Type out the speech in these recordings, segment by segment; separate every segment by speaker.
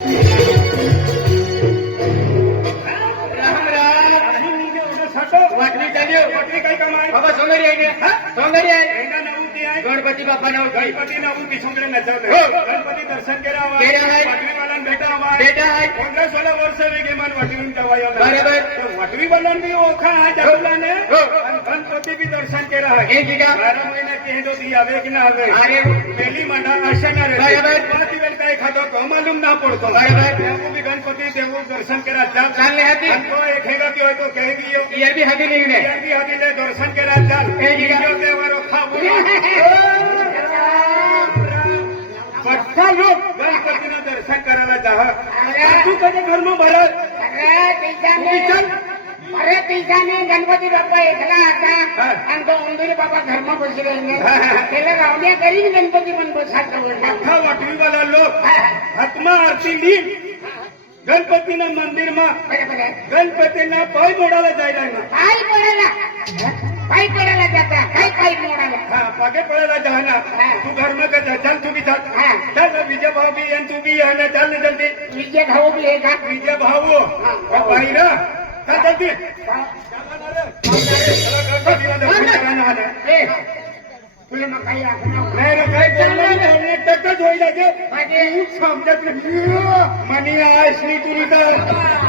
Speaker 1: राम राम वाटणी चालू
Speaker 2: वाटणी काय काम आहे
Speaker 1: बाबा सोंगरी आहे ना सोंगरी आहे
Speaker 2: हेंगा नवती आहे.
Speaker 1: गणपती बाप्पा नाव
Speaker 2: गणपती नवती सोंगडे नचावले
Speaker 1: हो.
Speaker 2: गणपती दर्शन केला हवा
Speaker 1: केला आहे.
Speaker 2: वाटणीवाल्यान भेटा हवा
Speaker 1: बेटा आहे
Speaker 2: पंधरा सोळा वर्ष वेगे मन वाटून जावा
Speaker 1: बरोबर.
Speaker 2: वाटवीवाल्यान बी ओळखा हा जगलाने
Speaker 1: हो.
Speaker 2: आणि गणपती बी दर्शन केला आहे.
Speaker 1: हे की का
Speaker 2: बारा महिन्याची हे दोघी यावे की ना हवे
Speaker 1: अरे
Speaker 2: पहिली मंडा असणार
Speaker 1: बरोबर.
Speaker 2: दिवेल काय खातो तो मालूम ना पडतो.
Speaker 1: बरोबर.
Speaker 2: देवू बी गणपती देवू दर्शन केला चाल
Speaker 1: चालले हाती.
Speaker 2: आणि तो एक हेगा की होय तो कहे की तू कधी धर्म भरत
Speaker 3: अरे तिच्याने गणपती बाप्पा एकला आता. आणि तो उंदीर बाबा धर्म बसले त्याला रावण्या करीन गणपती पण बसायचं
Speaker 2: अख्खा वाटवीवाला लोक आत्मा आरती लीन गणपतीनं
Speaker 3: बरोबर आहे
Speaker 2: गणपतींना पाय मोडायला जायला ना
Speaker 3: काय काय पडायला जाता? काय काय मोडायला
Speaker 2: हा पागे पडायला जा ना तू धर्म कर जा. चल तू बी चल
Speaker 3: हा.
Speaker 2: चल विजय भाऊ बी आणि तू बी ये ना चल जल्दी
Speaker 3: विजय भाऊ बी आहे का?
Speaker 2: विजय भाऊ. बाई ना. चल जल्दी
Speaker 3: तुला मग काही
Speaker 2: नाही रे, काय बोलणार होईल समजत नाही. मनी मी तुरी तर.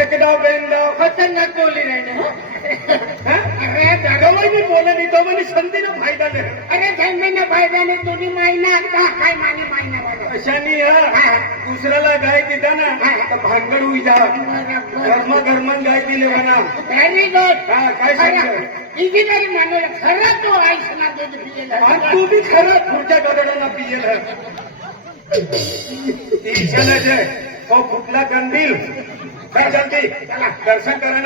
Speaker 2: एक डाव बेन डाव
Speaker 3: खतरनाक बोलली नाही. ना. अरे दादा
Speaker 2: मी बोलले नाही तो म्हणे संधीनं फायदा नाही.
Speaker 3: अरे धर्मेने फायद्याने तुम्ही मायना आता काय माने बोला
Speaker 2: अशानी हा दुसऱ्याला गाय दिला ना तर भांगड होई जा. गरमा गरमन गाय दिले म्हणा.
Speaker 3: व्हेरी गुड
Speaker 2: हा काय सांगतो?
Speaker 3: इथे जरी मानलं खरं तो आईसना दूध पिलेला
Speaker 2: तू बी खरं पुढच्या गदडाला पियेल. ईशाला जे हो फुटला कंदील दर्शन
Speaker 3: करा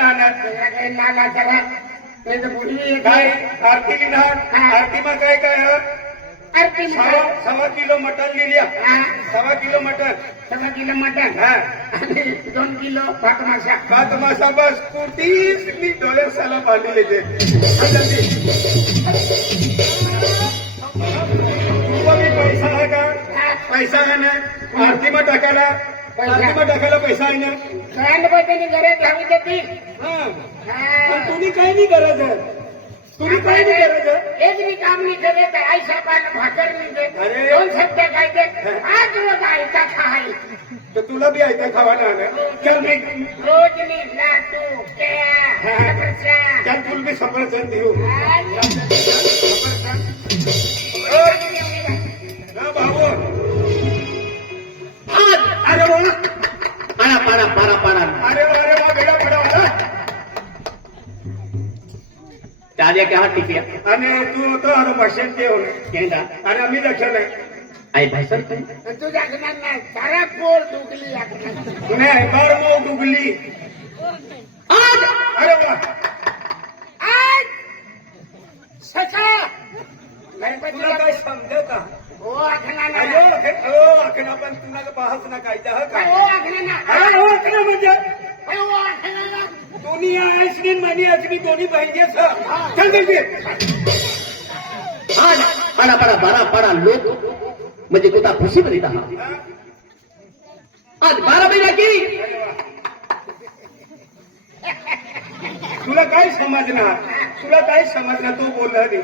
Speaker 3: पूर्वी
Speaker 2: काय? आरती लिहिणार आरती मग काय काय? हं?
Speaker 3: आरती
Speaker 2: सव्वा किलो मटण लिहिल्या. सव्वा किलो मटण.
Speaker 3: सव्वा किलो मटण.
Speaker 2: हा.
Speaker 3: आणि दोन किलो भात मासा.
Speaker 2: भात मासा बस. कुठीच मी डोळे साला बांधले ते पैसा आहे का? पैसा आहे ना? आरती मग टाकायला. आरती मग टाकायला पैसा आहे ना
Speaker 3: गणपतीने गरज हवी तर ती
Speaker 2: हा.
Speaker 3: हा.
Speaker 2: पण तुम्ही काय नाही करत आहे तुम्ही काय नाही करत आहे
Speaker 3: एक मी काम नाही करे तर आई साहेबांना भाकर नाही देत
Speaker 2: अरे.
Speaker 3: दोन शब्द काय देत आज रोज आयता खाय
Speaker 2: तर तुला बी ऐका खावा ना आलं. चल मी
Speaker 3: रोज मी लाटू केळा फरसा.
Speaker 2: चल तुला मी सफरचंद देऊ
Speaker 3: आणि
Speaker 2: ना भाऊ
Speaker 1: आज
Speaker 2: अरे वा
Speaker 1: पाडा पाडा पाडा पाडा
Speaker 2: अरे वा अरे वा बेडा पडा वा.
Speaker 1: ताज्या क्या टिकिया
Speaker 2: आणि तू होतो अरे भाषण ते होणे
Speaker 1: केंदा
Speaker 2: आणि आम्ही लक्ष नाही
Speaker 1: आई भाषण पाडा बारा पाडा लोक म्हणजे तुझा खुशी मध्ये दहा आज बारा महिना की?
Speaker 2: तुला काय समजणार? तुला काय समजणार? तू बोलला नाही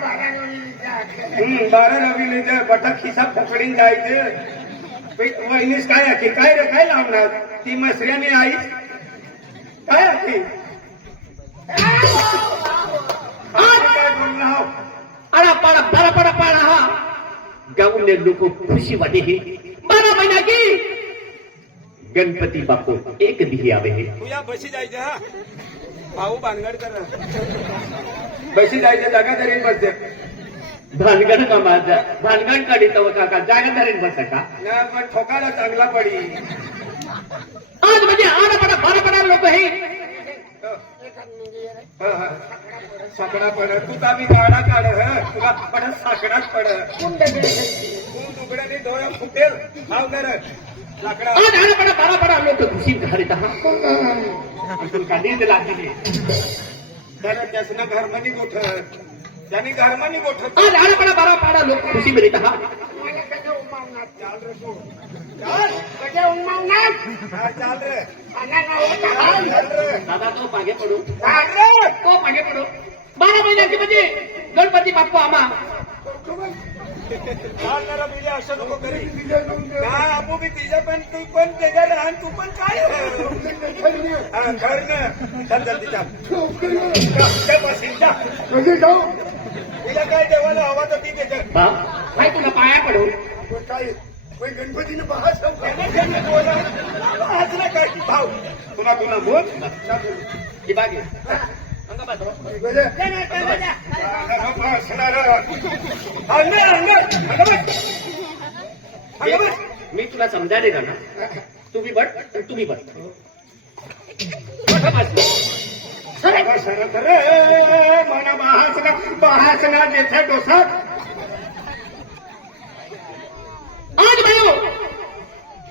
Speaker 3: बारा रोळीचा आखला.
Speaker 2: हम्म, बारा रवी लिहिलं बटा खिसा फकडीन जायचं. वहिनीस काय आहे काय रे काय लावणार? ती मसऱ्याने आई? काय आहे
Speaker 1: आडा पाडा गाऊन लोक खुशी वाटे हे बारा महिना की. गणपती बापू एक दिही आवे हे.
Speaker 2: तुया बशी जायचं हा? भाऊ भानगड कर. बशी जायचं जागा तरी बसते
Speaker 1: भानगड का माझा? भानगड काढी तव काका जागा धरेन बसा का?
Speaker 2: ना पण ठोकायला चांगला पडी.
Speaker 1: आज म्हणजे आडा पाडा बारा पाडा लोक हा.
Speaker 2: साकडा पड तू का मी गाडा काढ हं? तुला पडत साकडाच पड
Speaker 3: कुंड
Speaker 2: तुकड्याने डोळ्या फुटेल. हाव कर लाकडा.
Speaker 1: पाडा बारा पाडा लोक खुशी घालीत हा नींद लागली
Speaker 2: तर त्यासनं घरमनी गोठत. त्याने घरमनी
Speaker 1: आडा पाडा बारा पाडा लोक खुशी मध्ये हा.
Speaker 2: चाल तू
Speaker 1: दादा तो मागे पडू तो मागे पडू बारा महिन्याची म्हणजे गणपती बाप्पा आम्हा
Speaker 2: असं नको करी काय आपू तिच्या पण तू पण त्याच्या लहान तू पण काय तिला काय देवाला हवा तर ती त्याच्या
Speaker 1: काय तुला पाया पडू
Speaker 2: काय गणपतीने पाहत आज ना काय भाऊ तुला तुला बोल
Speaker 1: ही बागे. मी तुला समजायला का ना तुम्ही बट तुम्ही बट बसा बाजू.
Speaker 2: मना महासना महासना देथे डोसात
Speaker 1: आज भयो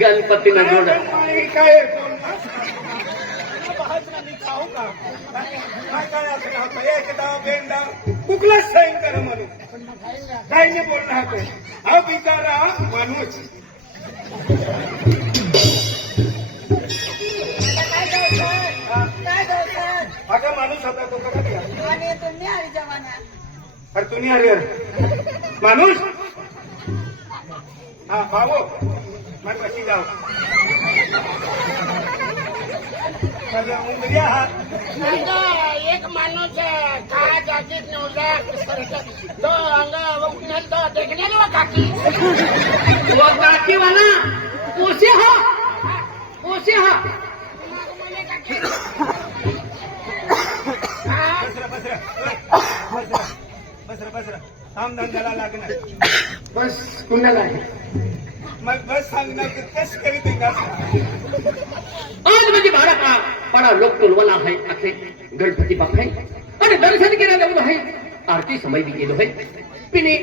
Speaker 2: गणपती ना
Speaker 1: जोड.
Speaker 2: काय कुकला सैन करा म्हणून काही नाही बोलला हा हा बिचारा माणूस अगं माणूस होता तो कसा गेला अरे तुम्ही अरे माणूस? हा भाऊ.
Speaker 3: एक माणूस नव्हता तो अंग तो काकी.
Speaker 1: वो हा? कोसे हा?
Speaker 2: बसरा बसरा बसरा बसरा बसरा. काम धंद्याला लागणार.
Speaker 3: बस कुणाला
Speaker 2: मग बस सांगणार तर कस करीत
Speaker 1: आज म्हणजे भारत हा बडा लोक टोलवाला आहे अखे गणपती बाप आहे. आणि दर्शन केला जाऊन आहे. आरती समय बी गेलो आहे. पिने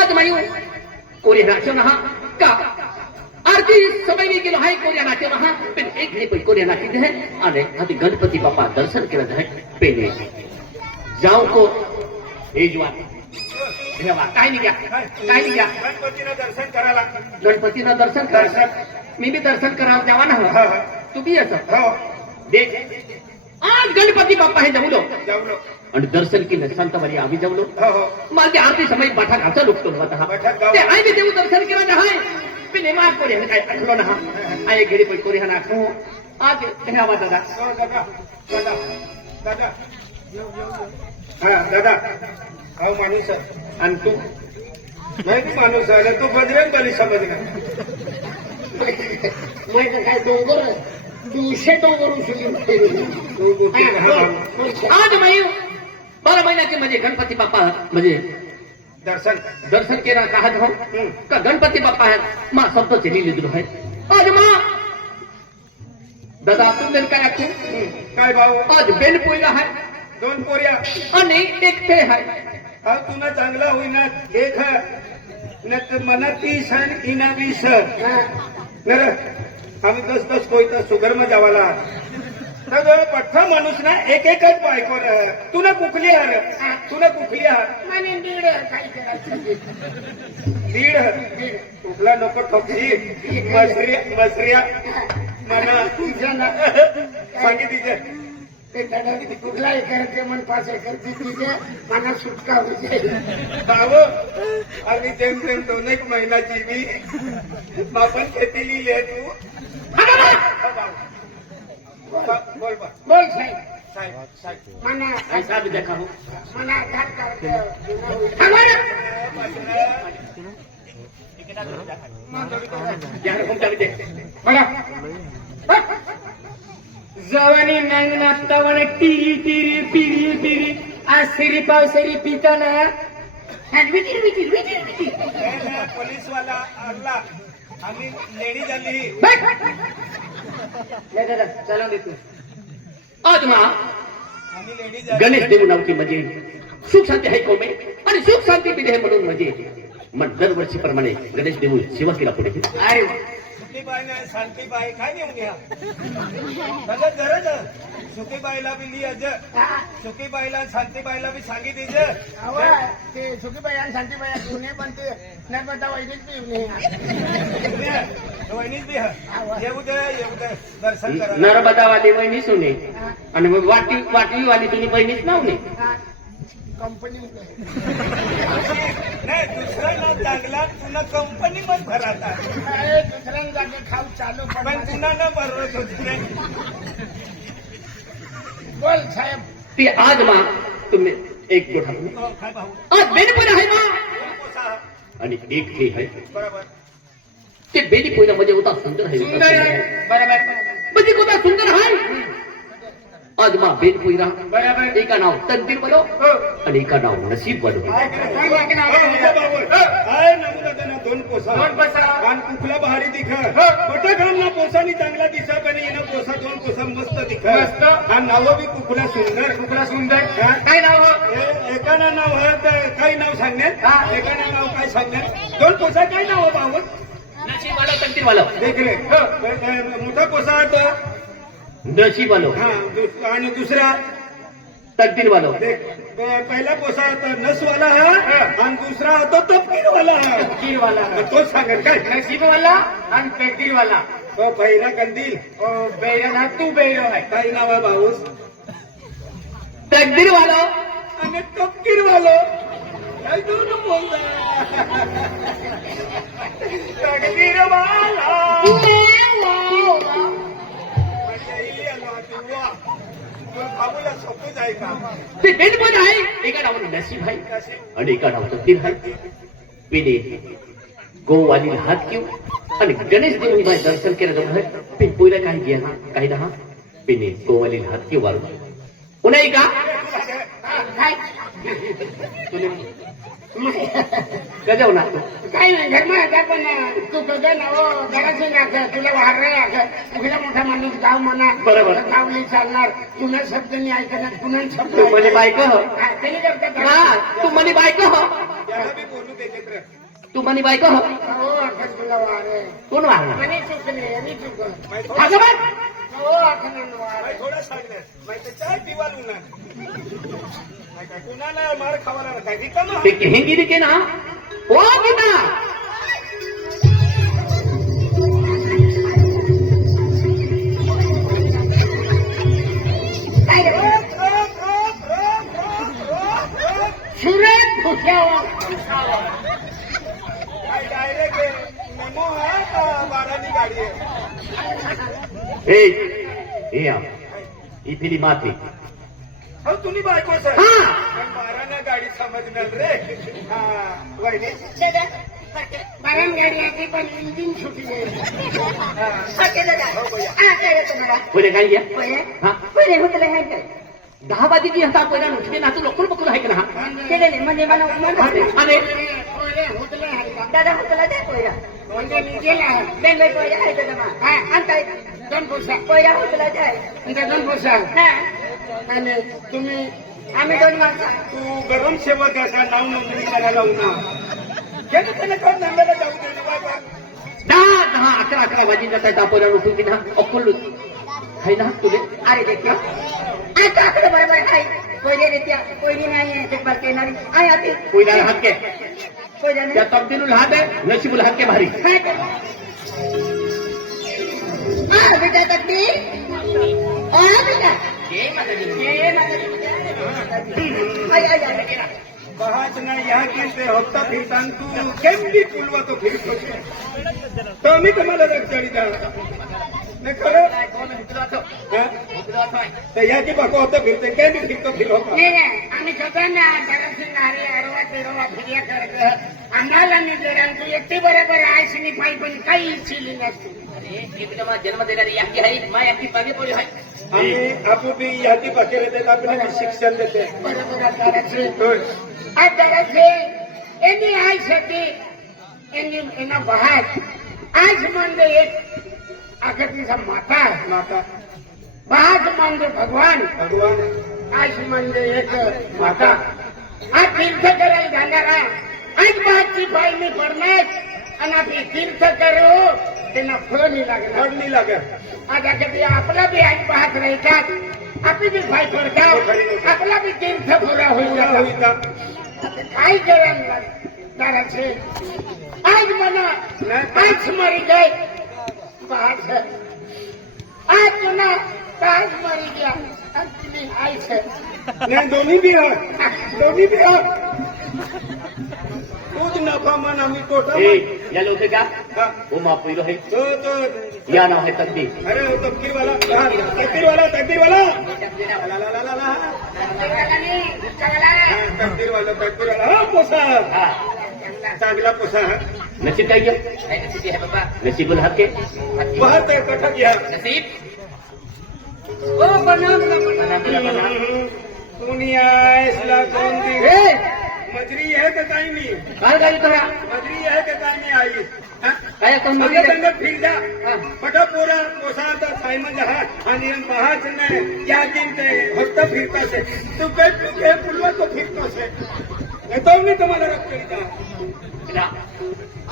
Speaker 1: आज मायू कोरे नाचो नहा. का? आरती समय बी गेलो आहे कोरिया नाचो नहा. पिन एक घडी पण कोरिया नाची है आणि आधी गणपती बाप्पा दर्शन केलं आहे पिने जाऊ को हे जवान. देवा काय नाही घ्या काय नाही घ्या
Speaker 2: गणपतीनं दर्शन करायला
Speaker 1: गणपतीनं दर्शन करा मी बी दर्शन करावं जावा ना
Speaker 2: हा, हा.
Speaker 1: तुम्ही असं
Speaker 2: हो
Speaker 1: देख आज गणपती बाप्पा हे जमलो
Speaker 2: जेवलो
Speaker 1: आणि दर्शन केलं संत बरी आम्ही जमलो
Speaker 2: हो हो
Speaker 1: माझ्या आरती समय बाठा घाचा लुकतो होता
Speaker 2: बाठा गाव.
Speaker 1: ते आई बी देऊ दर्शन केलं ना हाय पिने मार कोरी काय आठवलं ना हा आई गेली पण कोरी हा नाखो आज हे आवा दादा
Speaker 2: हो, दादा दादा दादा येऊ, येऊ, येऊ. हा दादा हा माणूस आहे.
Speaker 1: आणि तू?
Speaker 2: माहिती माणूस आहे? तो बजरंग बली समजला
Speaker 3: म्हणजे काय डोंगर दिवशे डोंगर
Speaker 1: आज माई बारा महिन्याचे म्हणजे गणपती बाप्पा म्हणजे
Speaker 2: दर्शन.
Speaker 1: दर्शन केलं का हो? का गणपती बाप्पा आहे मा शब्द चली लिहिलो आहे आज मा. दादा तुम काय आखू
Speaker 2: काय भाऊ?
Speaker 1: आज बेल पोयला आहे.
Speaker 2: दोन पोऱ्या.
Speaker 1: आणि एक ते आहे.
Speaker 2: हा तुला चांगला होईना. एक न तर मना तीस आणि इना वीस. नर आम्ही तस तस कोयता सुगर में जावाला. तर पठ्ठा माणूस ना एक एकच बायको तुला कुकली हार. तुला कुकली हार.
Speaker 3: दीड
Speaker 2: दीड कुकला नको ठोकशी मसरी मसऱ्या मना. सांगी तिचे
Speaker 3: ते त्याला कुठला एकरचे मन पाच एकरची तिथे मना सुटका होते
Speaker 2: भाव आम्ही जेम तेम दोन एक महिन्याची मी बापन खेती लिहिली आहे तू बोल
Speaker 3: साहेब
Speaker 2: साहेब साहेब
Speaker 3: मना
Speaker 1: देखा हो दे
Speaker 4: जवानी नांगना तवाने टिरी टिरी पिरी पिरी आज सिरी पावसरी पिताना.
Speaker 2: पोलीस वाला आला आम्ही लेडी झाली.
Speaker 4: चला देतो.
Speaker 1: आज मा
Speaker 2: आम्ही लेडी झाली.
Speaker 1: गणेश देव नावची म्हणजे सुख शांती आहे कोमे आणि सुख शांती पिढे म्हणून म्हणजे मग दरवर्षीप्रमाणे गणेश देव सेवा केला पुढे.
Speaker 4: अरे वा.
Speaker 2: सुखीबाई नाही शांतीबाई काय नेऊन घ्या सगळं गरज सुखीबाईला बी लिहि अज सुखीबाईला शांतीबाईला बी सांगितली
Speaker 3: ते सुखीबाई आणि शांतीबाई जुने पण ते नाही म्हणता वैदिक बी येऊन
Speaker 2: वहिनीच बी येऊ दे येऊ दे दर्शन करा
Speaker 1: नर्मदावाली वहिनी सुने आणि मग वाटी वाटलीवाली तुम्ही बहिणीच नाव नाही
Speaker 3: कंपनी
Speaker 2: नाही दुसरा नाव पुन्हा कंपनी पण भराता
Speaker 3: दुसऱ्या जागे खाऊ चालू
Speaker 2: पण
Speaker 3: पण
Speaker 2: पुन्हा न भरवत होती
Speaker 3: बोल साहेब.
Speaker 1: ती आज मा तुम्ही एक गोठा.
Speaker 2: हो,
Speaker 1: आज बेनी पण आहे
Speaker 2: कोसा.
Speaker 1: आणि एक हे आहे.
Speaker 2: बरोबर.
Speaker 1: ते बेनी पोयला म्हणजे होता सुंदर आहे.
Speaker 4: सुंदर आहे. बरोबर.
Speaker 1: म्हणजे कोणता सुंदर आहे? आज मा बेन पोयरा
Speaker 4: बरोबर
Speaker 1: एका नाव तंतीर बनो आणि एका नाव नसीब बनो
Speaker 2: काय नमुना त्यांना दोन पोसा
Speaker 4: दोन पोसा.
Speaker 2: आणि कुठला भारी दिख बटा घालना पोसानी चांगला दिसा पण येणं पोसा दोन पोसा मस्त दिख
Speaker 4: मस्त.
Speaker 2: आणि नाव बी कुठला सुंदर
Speaker 4: तुला सुंदर
Speaker 2: हा?
Speaker 4: हो? हा.
Speaker 1: वाला वाला वालो
Speaker 2: हा दुस- आणि दुसरा?
Speaker 1: वालो
Speaker 2: देख प- पहिला पोसा होता नसवाला हा आणि दुसरा होता तपकीरवाला हा. मग तोच सांगेल काय?
Speaker 4: नसीबवाला आणि पेटीवाला
Speaker 2: तो पहिला कंदील.
Speaker 4: ओ बेरन हा तू बेरो आहे.
Speaker 2: काही नाव आहे भाऊस?
Speaker 1: तकदीर वालो
Speaker 2: आणि तपकीरवालो. काय दोन बोलता तकदीरवाला तो बाबूला सोपं जाय का
Speaker 1: ते बेन पण आहे एका नाव नसीब आहे
Speaker 2: कसे
Speaker 1: आणि एका नाव तंतीर आहे पिने गोवाली हात घेऊ आणि गणेश देव माझे दर्शन केलं जाऊन आहे पिन पोयला काही घ्या काही ना पिने गोवाली हात घेऊ वाळू पुन्हा एका
Speaker 3: काय
Speaker 1: गजव ना
Speaker 3: काही नाही धर्म आहे पण तू तुझं नाव घराचे तुला वार तुला मोठा माणूस गाव म्हणा.
Speaker 1: बरोबर.
Speaker 3: गाव नाही चालणार. तुला शब्द नाही ऐकणार पुन्हा शब्द
Speaker 1: तू म्हणे बायको हो.
Speaker 3: हा, त्यांनी करतात
Speaker 1: हा तू म्हणे बायको हो.
Speaker 2: त्याला बी बोलू देत रे
Speaker 1: तू म्हणे बायको हो.
Speaker 3: हो अखंड तुला वार आहे.
Speaker 1: कोण
Speaker 3: चुकलं
Speaker 2: माहीत थोडा
Speaker 1: अगं
Speaker 3: हो
Speaker 2: थोडा कुणाला मार खावाला काय रिकामा
Speaker 1: ते केहेंगिरी के ना? ओ गीता
Speaker 2: डायरेक्ट मेमो का बारानी गाडी आहे?
Speaker 1: आ इथली माती
Speaker 2: हो तुम्ही बायको सर
Speaker 1: हा.
Speaker 2: बाराना गाडी समजणार रे? हा वहिनी.
Speaker 3: बाराम गाडी आहे. पण इंजिन सुटली
Speaker 1: पुढे काय घ्या? हा. दहा वाजेची हसा पहिला नुसते नाचू लोकल बघून आहे का हा.
Speaker 4: म्हणजे मला
Speaker 1: आणि
Speaker 3: होतले हरिका
Speaker 4: दादा होतला द्या पोया
Speaker 3: म्हणजे निघेला
Speaker 4: बेंगल पोया आहे दादा
Speaker 3: हा.
Speaker 4: आणि काय
Speaker 3: दोन पोसा
Speaker 4: पोया होतला द्या
Speaker 3: म्हणजे दोन पोसा
Speaker 4: हा
Speaker 3: आणि तुम्ही
Speaker 4: आम्ही दोन माणसं
Speaker 2: तू गरम सेवक आहे का नाव नोंदणी करायला उन्हा त्यानं त्यानं कोण नांदायला जाऊ दे ना बाबा
Speaker 1: दहा दहा अकरा अकरा वाजी जातात आपण उठून की ना अक्कल आहे ना तुले
Speaker 3: अरे देखील आता आपलं बरोबर आहे पहिले रित्या पहिली नाही ते बरं येणारी आहे आधी
Speaker 1: कोयला हात के
Speaker 3: पहिल्या
Speaker 1: त्या तब्दील हात आहे नशीबुल हात के भारी
Speaker 3: हा बेटा तब्दी ओ बेटा आई आई आई
Speaker 2: बहाच ना यहाँ की से होता फिरता तू केम भी पुलवा तो फिर तो मी हा? बाको होतं फिरते केम भी फिरतो फिर होता.
Speaker 3: नाही नाही. आम्ही स्वतःना जराशी नारी अडवा तिरवा फिर्या करत आम्हाला निजरान तू एकटी बरोबर आयसनी पाय पण काही इच्छिली नसते.
Speaker 1: जन्म देणारी याकी आहे मा याकी मागे पोरी आहे
Speaker 2: आम्ही आपण बी यादी बाकी देते आपल्याला शिक्षण देते
Speaker 3: बरोबर जराशी
Speaker 2: होय.
Speaker 3: આ તરફે એની આઈ હતી એની એના બહાર આજ મંદિર એક આગળની માતા
Speaker 2: माता
Speaker 3: બહાર મંદિર ભગવાન
Speaker 2: भगवान
Speaker 3: આજ મંદિર એક માતા આ તીર્થ કરેલ જાનારા આજ બહારથી ભાઈની પરમેશ અને આપણે તીર્થ કરો એના ફળ નહીં લાગે.
Speaker 2: ફળ નહીં લાગે.
Speaker 3: આ જાગે બી આપણા બી આઈ બહાર રહી જાત. આપણે બી ભાઈ ફરતા આપણા બી તીર્થ પૂરા
Speaker 2: હોય
Speaker 3: જતા. કાંઈ જરા તારા છે. આજ મને આજ મરી ગઈ. બહાર છે. આજ મને આજ મરી ગયા. અંતની આઈ છે.
Speaker 2: ને દોની બી દોની બી बी आहात तूच नफा मन आम्ही तोटा
Speaker 1: ए
Speaker 2: मान.
Speaker 1: या लोक का
Speaker 2: हा.
Speaker 1: ओ मा पहिलो आहे
Speaker 2: तो तो
Speaker 1: या नाव आहे तब्दी
Speaker 2: अरे वो तकदीर वाला हा, तकदीर वाला तकदीर वाला ला, ला, ला, ला, ला.
Speaker 3: देवालाने चांगला
Speaker 2: हा, तकदीर वाला तकदीर वाला हा पोसा
Speaker 1: हा
Speaker 2: चांगला पोसा हा
Speaker 1: नशीब काय घ्या नशीबुल हात के
Speaker 2: बहुत कथा घ्या
Speaker 1: नसीब
Speaker 3: ओ बनव
Speaker 2: कुणी आहेसला कोण दी
Speaker 3: ए
Speaker 2: मजरी आहे का काही नाही
Speaker 1: काय काय करा
Speaker 2: मजरी आहे का काही नाही आई हा?
Speaker 1: काय कोण
Speaker 2: सगळं
Speaker 1: मजरी?
Speaker 2: संग फिर जा पटा पोरा पोसा आता सायमन हा आणि महाच नाही या दिन ते फक्त फिरतास तू काय तू काय पुलवा तो फिरतोस येतो मी तुम्हाला रक्त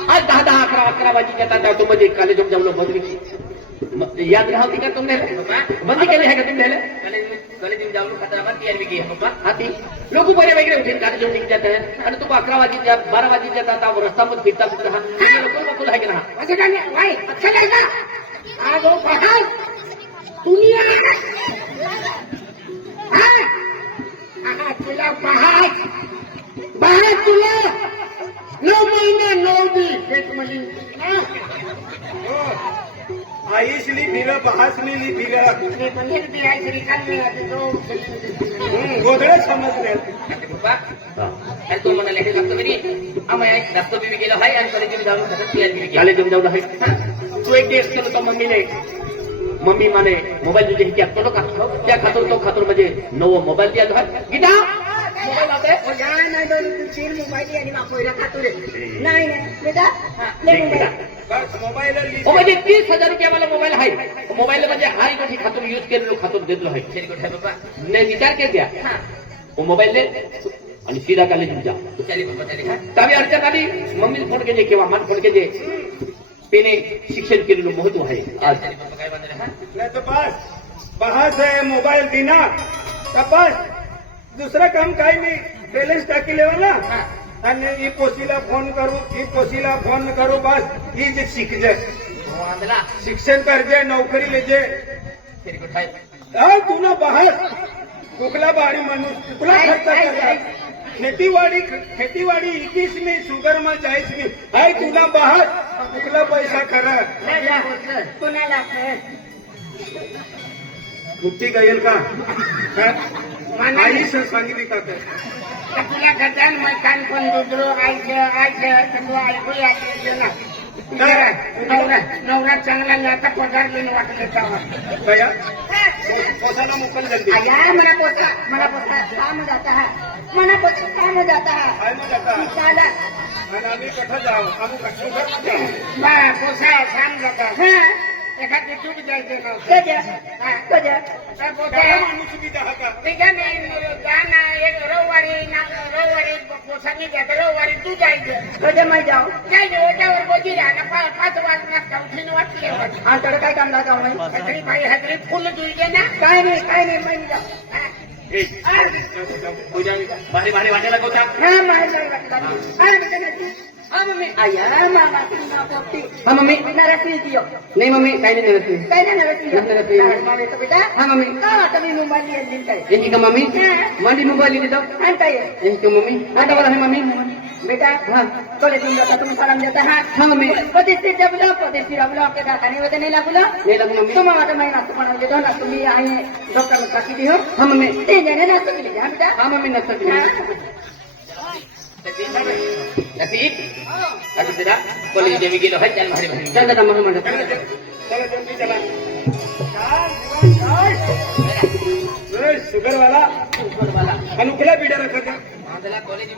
Speaker 1: आज दहा दहा अकरा अकरा वाजी जातात जातो मध्ये कॉलेज जाऊन बदली म- याद राहते का तुमने बंदी केली आहे का तुमने कॉलेज में जाऊन खतरा तयार भी की है पप्पा हाती लोक बरे वगैरे उठे कॉलेज जेवण निघतात. आणि तू अकरा वाजे बारा वाजे जातात आता रस्ता मध्ये फिरता फिरता हा. लोक बकुल आहे ना.
Speaker 3: असं काय नाही. अच्छा काय का आज ओ तुला बाहेर तुला. नऊ महिने नऊ दिवस. एक महिने.
Speaker 2: आईसली फिर बहासली फिर
Speaker 3: ते पण एक दिवस रिकामी आहे तो
Speaker 2: गोधळे समजले
Speaker 1: तू म्हणाले हे जास्त तरी आम्ही जास्त बी गेलो आहे आणि कॉलेज जाऊन कॉलेज जाऊन आहे तू एक दिवस केलं तर मम्मीने मम्मी माने मोबाईल तुझे हिची असतो का? त्या खातर तो खातर म्हणजे नवं मोबाईल द्यायला आहे गीता मोबाईल आता
Speaker 3: ओ जा नाही
Speaker 1: म्हणजे तीस हजार रुपया मला मोबाईल आहे. मोबाईल म्हणजे हाय गोष्टी खातून युज केलेलो खातून देतो आहे. बाबा. नाही विचार केला द्या. वो मोबाईल दे. आणि सीधा कॉलेज जा. काही अडचण आली. मम्मी फोन केले किंवा मला फोन केले पेने शिक्षण केलेलं महत्त्व आहे. आज
Speaker 2: बस. बहास आहे मोबाईल दिना तर बस. दुसरं काम काही नाही बॅलन्स टाकी ना? आणि ही पोसीला फोन करू ही पोसीला फोन करू बस. ही जे शिकजे शिक्षण करजे नोकरी लेजे हा तुला बहास कुकला बारी माणूस? तुला खर्च करतात खेतीवाडी खेतीवाडी इकीस मी शुगर मा जायच मी. हाय तुला बहास कुकला पैसा खरा?
Speaker 3: कोणाला?
Speaker 2: मुक्ती गईल का? हा? सर सांगितली का तर?
Speaker 3: तुला गजान मैदान पण दुसरो आयचं आयचं सगळं ऐकू यायचं ना नवरा नवरा चांगला आता पगार घेऊन वाटले
Speaker 2: कया पोसाला मोकल जल्दी
Speaker 3: आया मला पोचला मला पोचला काम जाता है. मला पोचला काम जाता है. पोसा काम जाता. है. एखादी चूक जायचे ना
Speaker 5: कजा कजा
Speaker 3: काय बोलता?
Speaker 2: काय माणूस बी दहा का
Speaker 3: ठिकाणी जाणं एक रविवारी ना रविवारी पोसानी घ्यायचं तू
Speaker 5: काम लागत नाही
Speaker 3: हजरी बाई हजरी फुल तुझे ना
Speaker 5: काय नाही काय नाही माहिती जाऊ
Speaker 3: हा.
Speaker 1: ए, पूजा भारी भारी वाटायला गोता
Speaker 5: हा माहिती जाऊ काय म्हणते
Speaker 1: हा मम्मी
Speaker 5: आया मामा तुमचा पोपटी
Speaker 1: हा मम्मी
Speaker 5: नरसी दियो
Speaker 1: नाही मम्मी काही नाही करत मी.
Speaker 5: काय नाही नरसी
Speaker 1: नरसी.
Speaker 5: मावे तो बेटा कॉलेज में जाता तुम्ही सलाम देता हा
Speaker 1: हा मम्मी
Speaker 5: पतिस्ते जबलो पतिस्ते रबलो के दाता नहीं होते नहीं लागलो
Speaker 1: नाही लागू मम्मी
Speaker 5: तुम आता मैं नाश्ता बना दे दो ना तुम्ही आहे डॉक्टर में काकी दी हो
Speaker 1: मम्मी
Speaker 5: ते जने नाश्ता के लिए बेटा
Speaker 1: हा मम्मी आता तेरा कॉलेज जेवी गेलो है भारी भारी चल दादा मला म्हणत
Speaker 2: चला चला जल्दी चला काय शुगर वाला
Speaker 1: वाला
Speaker 2: अनुकला रखा
Speaker 1: कॉलेज